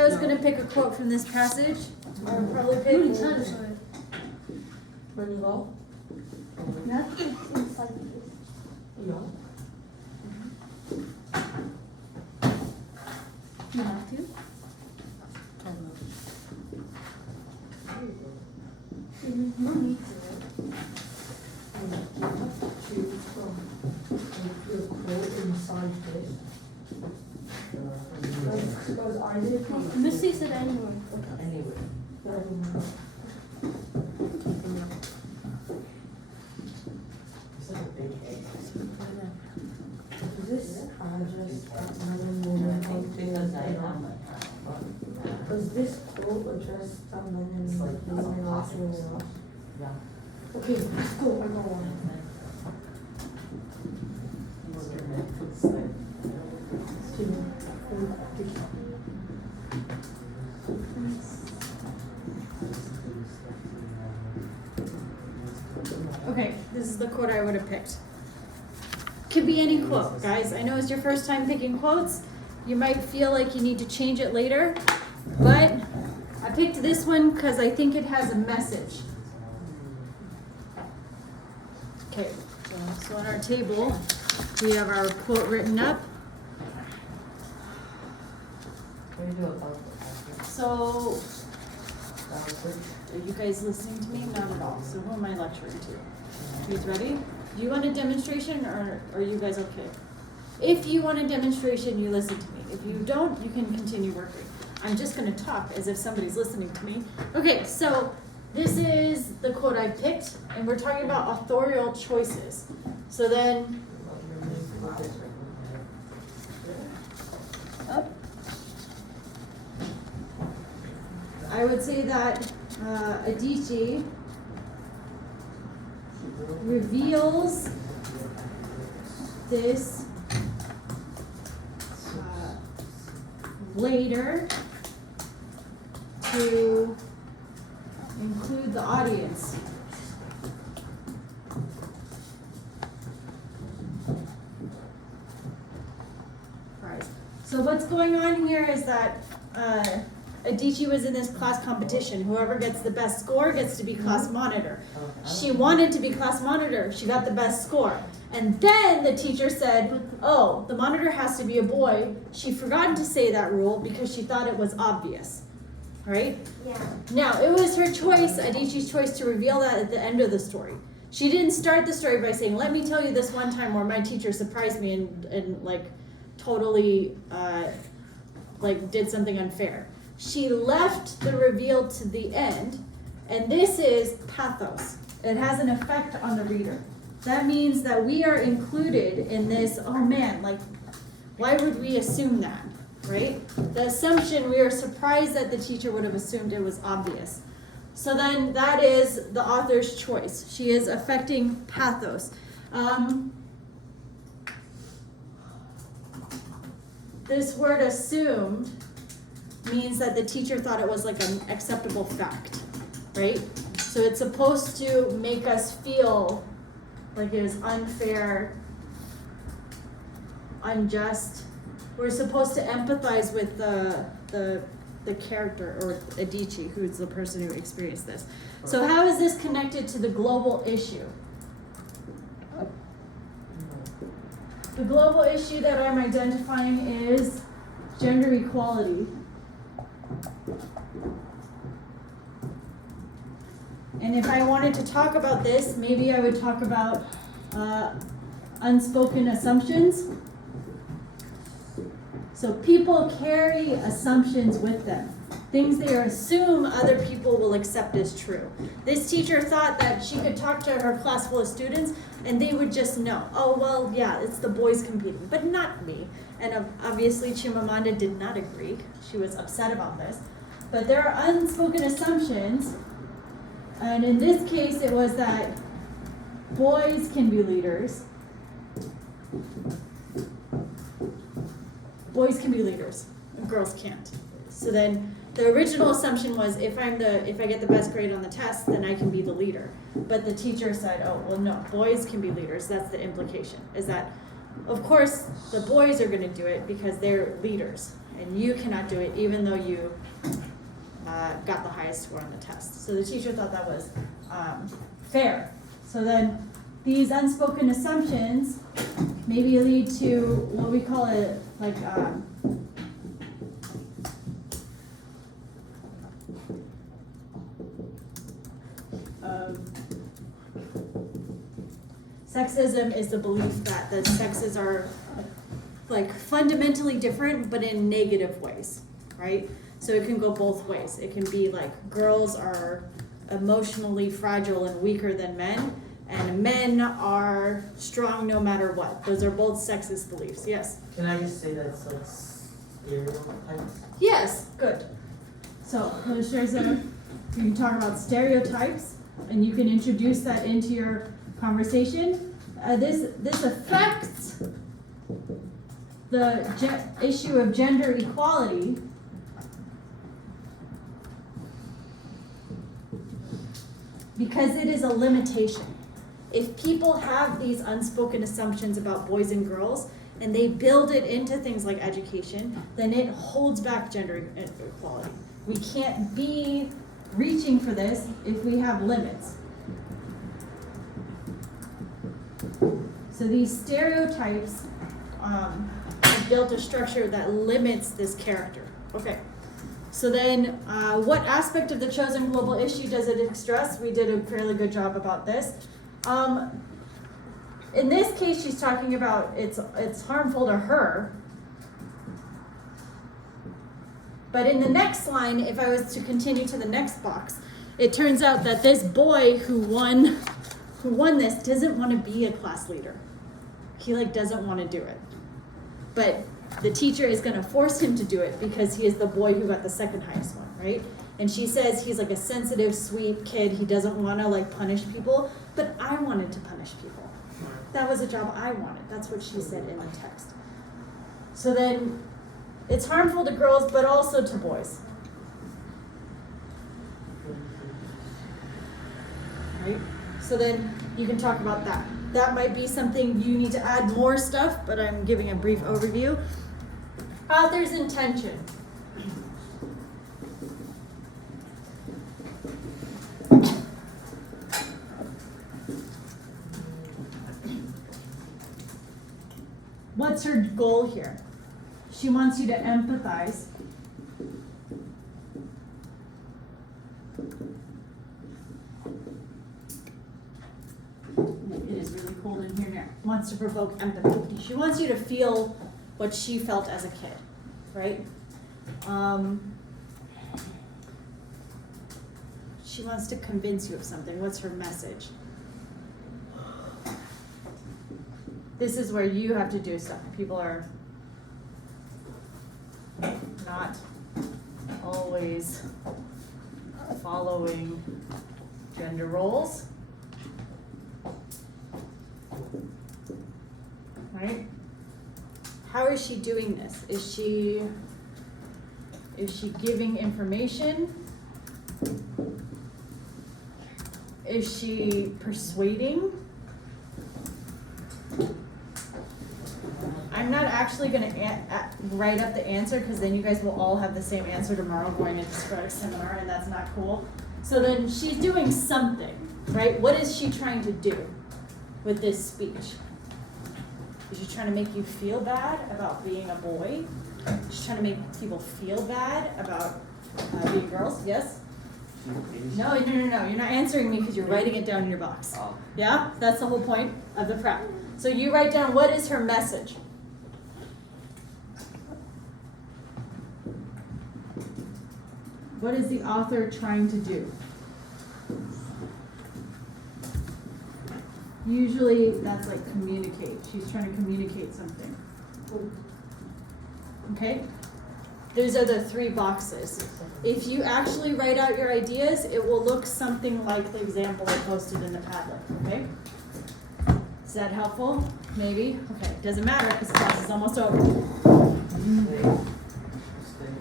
I was going to pick a quote from this passage, I would probably pick... Manigo? Nothing seems like this. Yeah. You have to? No need to. You have to choose from the quote inside this. Because I did Missy said anyway. anyway. I don't know. This just another moment of because this quote addressed a man and last one. Okay, let's go. I go on. Okay, this is the quote I would have picked. Could be any quote, guys. I know it's your first time picking quotes. You might feel like you need to change it later, but I picked this one because I think it has a message. Okay, so on our table, we have our quote written up. So, are you guys listening to me? Not at all. So who am I lecturing to? You guys ready? Do you want a demonstration or are you guys okay? If you want a demonstration, you listen to me. If you don't, you can continue working. I'm just going to talk as if somebody's listening to me. Okay, so this is the quote I picked, and we're talking about authorial choices. So then, I would say that Adichie reveals this later to include the audience. Right. So what's going on here is that Adichie was in this class competition. Whoever gets the best score gets to be class monitor. She wanted to be class monitor. She got the best score. And then the teacher said, oh, the monitor has to be a boy. She forgot to say that rule because she thought it was obvious. Right? Yeah. Now, it was her choice, Adichie's choice, to reveal that at the end of the story. She didn't start the story by saying, let me tell you this one time where my teacher surprised me and like totally like did something unfair. She left the reveal to the end, and this is pathos. It has an effect on the reader. That means that we are included in this, oh man, like, why would we assume that, right? The assumption, we are surprised that the teacher would have assumed it was obvious. So then that is the author's choice. She is affecting pathos. This word assumed means that the teacher thought it was like an acceptable fact, right? So it's supposed to make us feel like it was unfair, unjust. We're supposed to empathize with the character, or Adichie, who's the person who experienced this. So how is this connected to the global issue? The global issue that I'm identifying is gender equality. And if I wanted to talk about this, maybe I would talk about unspoken assumptions. So people carry assumptions with them. Things they assume other people will accept as true. This teacher thought that she could talk to her class full of students and they would just know, oh, well, yeah, it's the boys competing, but not me. And obviously Chimamanda did not agree. She was upset about this. But there are unspoken assumptions. And in this case, it was that boys can be leaders. Boys can be leaders, and girls can't. So then the original assumption was if I get the best grade on the test, then I can be the leader. But the teacher said, oh, well, no, boys can be leaders. That's the implication, is that, of course, the boys are going to do it because they're leaders. and you cannot do it even though you got the highest score on the test. So the teacher thought that was fair. So then these unspoken assumptions maybe lead to what we call it like sexism is the belief that the sexes are like fundamentally different but in negative ways, right? So it can go both ways. It can be like girls are emotionally fragile and weaker than men, and men are strong no matter what. Those are both sexist beliefs. Yes? Can I just say that it's like stereotypes? Yes, good. So there's you can talk about stereotypes, and you can introduce that into your conversation. This affects the issue of gender equality. Because it is a limitation. If people have these unspoken assumptions about boys and girls, and they build it into things like education, then it holds back gender equality. We can't be reaching for this if we have limits. So these stereotypes have built a structure that limits this character. Okay. So then, what aspect of the chosen global issue does it express? We did a fairly good job about this. In this case, she's talking about it's harmful to her. But in the next line, if I was to continue to the next box, it turns out that this boy who won this doesn't want to be a class leader. He doesn't want to do it. But the teacher is going to force him to do it because he is the boy who got the second highest one, right? And she says he's like a sensitive, sweet kid. He doesn't want to punish people, but I wanted to punish people. That was a job I wanted. That's what she said in the text. So then it's harmful to girls, but also to boys. Right? So then you can talk about that. That might be something you need to add more stuff, but I'm giving a brief overview. Author's intention. What's her goal here? She wants you to empathize. It is really cold in here now. Wants to provoke empathy. She wants you to feel what she felt as a kid, right? She wants to convince you of something. What's her message? This is where you have to do stuff. People are not always following gender roles. Right? How is she doing this? Is she giving information? Is she persuading? I'm not actually going to write up the answer because then you guys will all have the same answer tomorrow going into Scrodic seminar, and that's not cool. So then she's doing something, right? What is she trying to do with this speech? Is she trying to make you feel bad about being a boy? She's trying to make people feel bad about being girls? Yes? No. You're not answering me because you're writing it down in your box. Oh. Yeah? That's the whole point of the prep. So you write down what is her message. What is the author trying to do? Usually that's communicate. She's trying to communicate something. Okay? Those are the 3 boxes. If you actually write out your ideas, it will look something like the example I posted in the Padlet, okay? Is that helpful? Maybe? Okay, doesn't matter because class is almost over.